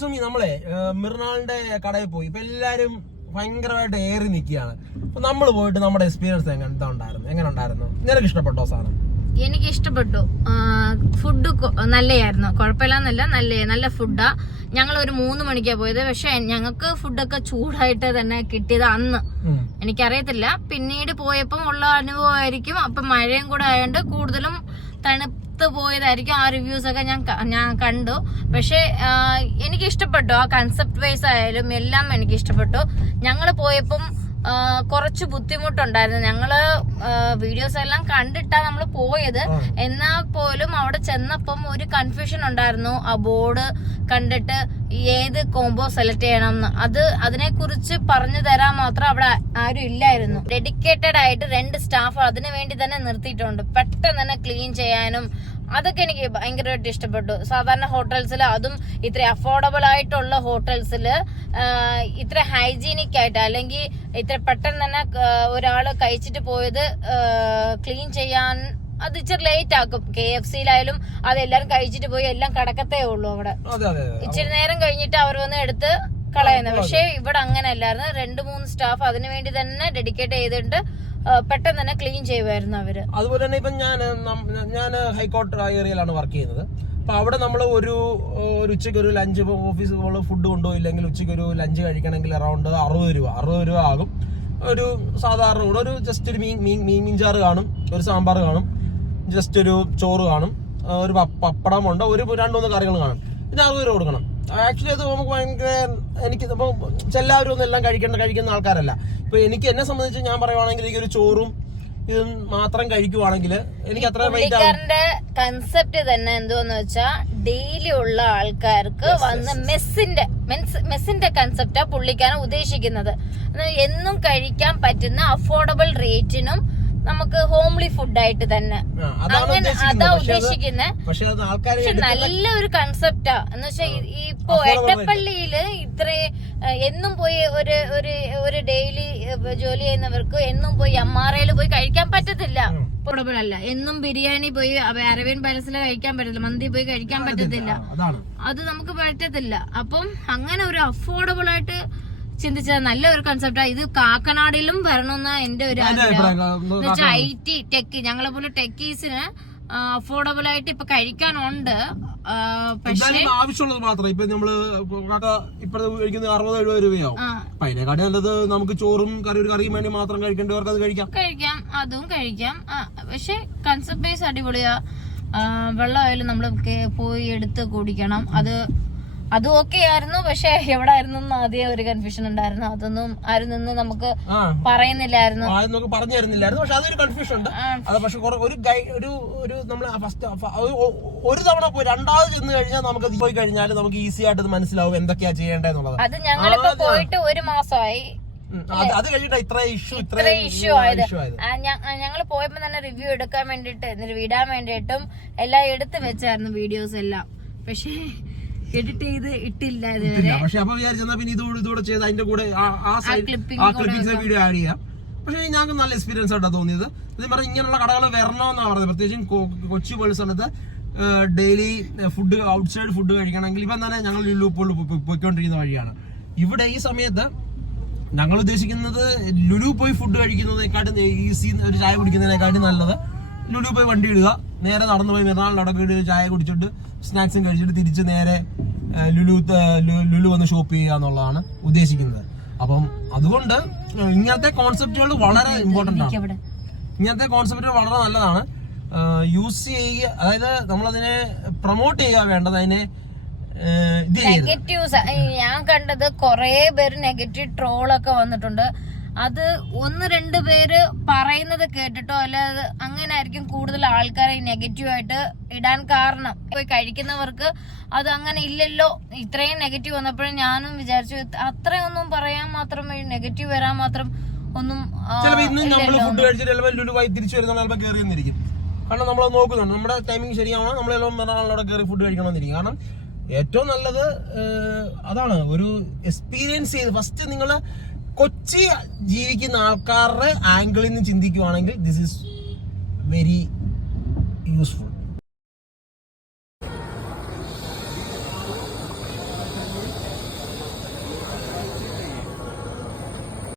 സുമി നമ്മളെ മിർനാളിന്റെ കടയിൽ പോയി. ഇപ്പൊ എല്ലാരും ഭയങ്കരമായിട്ട് ഏറി നിൽക്കുകയാണ്. അപ്പൊ നമ്മൾ പോയിട്ട് നമ്മുടെ എക്സ്പീരിയൻസ് എങ്ങനെ ഉണ്ടായിരുന്നു? നിനക്ക് ഇഷ്ടപ്പെട്ടോ സാധനം? എനിക്ക് ഇഷ്ടപ്പെട്ടു. ഫുഡ് നല്ലതായിരുന്നു, കുഴപ്പമില്ലെന്നല്ല, നല്ല ഫുഡാ. ഞങ്ങൾ ഒരു 3 മണിക്കാണ് പോയത്. പക്ഷെ ഞങ്ങൾക്ക് ഫുഡൊക്കെ ചൂടായിട്ട് തന്നെ കിട്ടിയത് അന്ന്. എനിക്കറിയത്തില്ല, പിന്നീട് പോയപ്പം ഉള്ള അനുഭവമായിരിക്കും. അപ്പൊ മഴയും കൂടെ ആയതുകൊണ്ട് കൂടുതലും തണുത്ത് പോയതായിരിക്കും. ആ റിവ്യൂസ് ഒക്കെ ഞാൻ കണ്ടു. പക്ഷെ എനിക്ക് ഇഷ്ടപ്പെട്ടു. ആ കൺസെപ്റ്റ് വൈസ് ആയാലും എല്ലാം എനിക്ക് ഇഷ്ടപ്പെട്ടു. ഞങ്ങൾ പോയപ്പം കുറച്ച് ബുദ്ധിമുട്ടുണ്ടായിരുന്നു. ഞങ്ങള് വീഡിയോസ് എല്ലാം കണ്ടിട്ടാ നമ്മള് പോയത്. എന്നാൽ പോലും അവിടെ ചെന്നപ്പം ഒരു കൺഫ്യൂഷൻ ഉണ്ടായിരുന്നു. ആ ബോർഡ് കണ്ടിട്ട് ഏത് കോംബോ സെലക്ട് ചെയ്യണം എന്ന്. അതിനെ കുറിച്ച് പറഞ്ഞു തരാൻ മാത്രം അവിടെ ആരും ഇല്ലായിരുന്നു. ഡെഡിക്കേറ്റഡ് ആയിട്ട് 2 സ്റ്റാഫ് അതിനു വേണ്ടി തന്നെ നിർത്തിയിട്ടുണ്ട്. പെട്ടെന്ന് തന്നെ ക്ലീൻ ചെയ്യാനും അതൊക്കെ എനിക്ക് ഭയങ്കരമായിട്ട് ഇഷ്ടപ്പെട്ടു. സാധാരണ ഹോട്ടൽസിൽ, അതും ഇത്ര അഫോർഡബിൾ ആയിട്ടുള്ള ഹോട്ടൽസിൽ ഇത്ര ഹൈജീനിക് ആയിട്ട്, അല്ലെങ്കിൽ ഇത്ര പെട്ടെന്ന് തന്നെ ഒരാള് കഴിച്ചിട്ട് പോയത് ക്ലീൻ ചെയ്യാൻ അത് ഇച്ചിരി ലേറ്റ് ആക്കും. KFC-യിലായാലും അതെല്ലാരും കഴിച്ചിട്ട് പോയി എല്ലാം കിടക്കത്തേ ഉള്ളൂ അവിടെ. ഇച്ചിരി നേരം കഴിഞ്ഞിട്ട് അവർ വന്ന് എടുത്ത് കളയുന്നത്. പക്ഷെ ഇവിടെ അങ്ങനെ അല്ലായിരുന്നു. 2-3 സ്റ്റാഫ് അതിനു വേണ്ടി തന്നെ ഡെഡിക്കേറ്റ് ചെയ്തിട്ട് പെട്ടെന്ന് തന്നെ ക്ലീൻ ചെയ്യുമായിരുന്നു അവര്. അതുപോലെ തന്നെ ഇപ്പം ഞാൻ ഹൈക്കോർട്ട് ഏരിയയിലാണ് വർക്ക് ചെയ്യുന്നത്. അപ്പൊ അവിടെ നമ്മൾ ഒരു ഉച്ചയ്ക്ക് ഒരു ലഞ്ച്, ഓഫീസ് ഫുഡ് കൊണ്ടുപോയില്ലെങ്കിൽ ഉച്ചയ്ക്ക് ഒരു ലഞ്ച് കഴിക്കണമെങ്കിൽ അറൗണ്ട് 60 രൂപ ആകും. ഒരു സാധാരണ കൂടെ ഒരു ജസ്റ്റ് ഒരു മീൻചാറ് കാണും, ഒരു സാമ്പാർ കാണും, ജസ്റ്റ് ഒരു ചോറ് കാണും, ഒരു പപ്പടമുണ്ട്, ഒരു 2-3 കറികൾ കാണും. പിന്നെ 60 രൂപ കൊടുക്കണം. ആക്ച്വലി അത് നമുക്ക് ഭയങ്കര, എനിക്ക് ഇപ്പോൾ എല്ലാവരും ഒന്നും എല്ലാം കഴിക്കുന്ന ആൾക്കാരല്ല. ഇപ്പൊ എന്നെ സംബന്ധിച്ച് ഞാൻ പറയുവാണെങ്കിൽ എനിക്കൊരു ചോറും ഇതും മാത്രം കഴിക്കുവാണെങ്കിൽ എനിക്ക് അത്ര പുള്ളിക്കാരന്റെ കൺസെപ്റ്റ് തന്നെ എന്തോന്ന് വെച്ചാ ഡെയിലി ഉള്ള ആൾക്കാർക്ക് വന്ന് മെസ്സിന്റെ കൺസെപ്റ്റാ പുള്ളിക്കാരൻ ഉദ്ദേശിക്കുന്നത്. എന്നും കഴിക്കാൻ പറ്റുന്ന അഫോർഡബിൾ റേറ്റിനും നമുക്ക് ഹോംലി ഫുഡായിട്ട് തന്നെ അങ്ങനെ അതാ ഉദ്ദേശിക്കുന്നത്. പക്ഷെ നല്ലൊരു കൺസെപ്റ്റാ. എന്ന് വെച്ചാൽ ഇപ്പൊ എട്ടപ്പള്ളിയില് ഇത്ര എന്നും പോയി ഒരു ഡെയിലി ജോലി ചെയ്യുന്നവർക്ക് എന്നും പോയി MRAയിൽ പോയി കഴിക്കാൻ പറ്റത്തില്ല. അഫോർഡബിൾ അല്ല. എന്നും ബിരിയാണി പോയി അരവിന്ദ് പാലസിൽ കഴിക്കാൻ പറ്റത്തില്ല, മന്തി പോയി കഴിക്കാൻ പറ്റത്തില്ല. അത് നമുക്ക് പറ്റത്തില്ല. അപ്പം അങ്ങനെ ഒരു അഫോർഡബിൾ ആയിട്ട് ചിന്തിച്ചത് നല്ല ഒരു കൺസെപ്റ്റാ. ഇത് കാക്കനാടിലും വരണമെന്ന എന്റെ ഒരു ആഗ്രഹം. IT ടെക്, ഞങ്ങളെ പോലെ ടെക്കീസിന് അഫോർഡബിൾ ആയിട്ട് ഇപ്പൊ കഴിക്കാനുണ്ട്. പക്ഷേ ആവശ്യമുള്ളത് മാത്രം. ഇപ്പൊ നമ്മള് ഇപ്പഴത്തെ കഴിക്കുന്നത് 60-70 രൂപയാവും. അതിനെക്കാട്ടി നല്ലത് നമുക്ക് ചോറും ഒരു കറിയും വേണ്ടി മാത്രം കഴിക്കേണ്ടവർക്ക് അത് കഴിക്കാം. അതും കഴിക്കാം. പക്ഷെ കൺസെപ്റ്റ് ബേസ് അടിപൊളിയാ. വെള്ളമായാലും നമ്മള് പോയി എടുത്ത് കുടിക്കണം. അതും ഓക്കെ ആയിരുന്നു. പക്ഷെ എവിടെ ആയിരുന്നു ആദ്യം ഒരു കൺഫ്യൂഷൻ ഉണ്ടായിരുന്നു. അതൊന്നും ആരും നിന്ന് നമുക്ക് പറയുന്നില്ലായിരുന്നു, പറഞ്ഞു തരുന്നില്ലായിരുന്നു. പക്ഷെ അതൊരു കൺഫ്യൂഷൻ ഉണ്ട്. അത് പക്ഷെ ഒരു നമ്മള് ഒരു തവണ പോയി 2ാമത് ചെന്ന് കഴിഞ്ഞാൽ നമുക്ക് പോയി കഴിഞ്ഞാൽ നമുക്ക് ഈസി ആയിട്ട് അത് മനസ്സിലാവും എന്തൊക്കെയാ ചെയ്യേണ്ടതെന്നുള്ളത്. അത് ഞങ്ങളിപ്പോ പോയിട്ട് 1 മാസമായി. അത് കഴിഞ്ഞിട്ട് ഇത്ര ഇഷ്യൂ ആയത്. ഞങ്ങൾ പോയപ്പോ തന്നെ റിവ്യൂ എടുക്കാൻ വേണ്ടിട്ട്, വിടാൻ വേണ്ടിയിട്ടും എല്ലാം എടുത്ത് വെച്ചായിരുന്നു വീഡിയോസ് എല്ലാം. പക്ഷേ എഡിറ്റ് ചെയ്ത് ഇട്ടില്ല ഇതുവരെ. പക്ഷെ അപ്പൊ വിചാരിച്ചാ പിന്നെ ഇതൂടെ ചെയ്ത് അതിന്റെ കൂടെ ക്ലിപ്പിംഗ്സ് വീഡിയോ ആഡ് ചെയ്യാം. പക്ഷെ ഞങ്ങൾക്ക് നല്ല എക്സ്പീരിയൻസ് ആയിട്ടാണ് തോന്നിയത്. ഇത് പറഞ്ഞ ഇങ്ങനെയുള്ള കടകൾ വരണമെന്നാണ് പറഞ്ഞത്. പ്രത്യേകിച്ചും കൊച്ചി പോലെ സ്ഥലത്ത് ഡെയിലി ഫുഡ്, ഔട്ട്സൈഡ് ഫുഡ് കഴിക്കണമെങ്കിൽ ഇപ്പം തന്നെ ഞങ്ങൾ ലുലു പോയിക്കൊണ്ടിരിക്കുന്ന വഴിയാണ്. ഇവിടെ ഈ സമയത്ത് ഞങ്ങൾ ഉദ്ദേശിക്കുന്നത് ലുലു പോയി ഫുഡ് കഴിക്കുന്നതിനെക്കാട്ടും ഈസി, ഒരു ചായ കുടിക്കുന്നതിനെക്കാട്ടും നല്ലത് ലുലു പോയി വണ്ടി ഇടുക, നേരെ നടന്നു പോയി മിർനാളിനടക്കിട്ട് ചായ കുടിച്ചിട്ട് സ്നാക്സും കഴിച്ചിട്ട് തിരിച്ച് നേരെ ലുലു വന്ന് ഷോപ്പ് ചെയ്യുക എന്നുള്ളതാണ് ഉദ്ദേശിക്കുന്നത്. അപ്പം അതുകൊണ്ട് ഇങ്ങനത്തെ കോൺസെപ്റ്റുകൾ വളരെ ഇമ്പോർട്ടന്റ് ആണ്. ഇങ്ങനത്തെ കോൺസെപ്റ്റുകൾ വളരെ നല്ലതാണ്. യൂസ് ചെയ്യുക, അതായത് നമ്മളതിനെ പ്രൊമോട്ട് ചെയ്യുക വേണ്ടത്. അതിനെ നെഗറ്റീവ്സ് ഞാൻ കണ്ടത് കുറെ പേര് നെഗറ്റീവ് ട്രോളൊക്കെ വന്നിട്ടുണ്ട്. അത് 1-2 പേര് പറയുന്നത് കേട്ടിട്ടോ അല്ലാതെ അങ്ങനെ ആയിരിക്കും കൂടുതൽ ആൾക്കാരെ നെഗറ്റീവായിട്ട് ഇടാൻ കാരണം. പോയി കഴിക്കുന്നവർക്ക് അത് അങ്ങനെ ഇല്ലല്ലോ. ഇത്രയും നെഗറ്റീവ് വന്നപ്പോഴും ഞാനും വിചാരിച്ചു അത്രയൊന്നും പറയാൻ മാത്രം, നെഗറ്റീവ് വരാൻ മാത്രം ഒന്നും. തിരിച്ചു വരുന്ന കാരണം നമ്മൾ നോക്കുന്നുണ്ട് നമ്മുടെ ടൈമിംഗ് ശരിയാവണം, നമ്മളെല്ലാം അവിടെ കയറി ഫുഡ് കഴിക്കണമെന്നിരിക്കും. കാരണം ഏറ്റവും നല്ലത് അതാണ്. ഒരു എക്സ്പീരിയൻസ് ചെയ്ത് ഫസ്റ്റ് നിങ്ങൾ കൊച്ചി ജീവിക്കുന്ന ആൾക്കാരുടെ ആംഗിളിൽ നിന്ന് ചിന്തിക്കുവാണെങ്കിൽ ദിസ് ഈസ് വെരി യൂസ്ഫുൾ.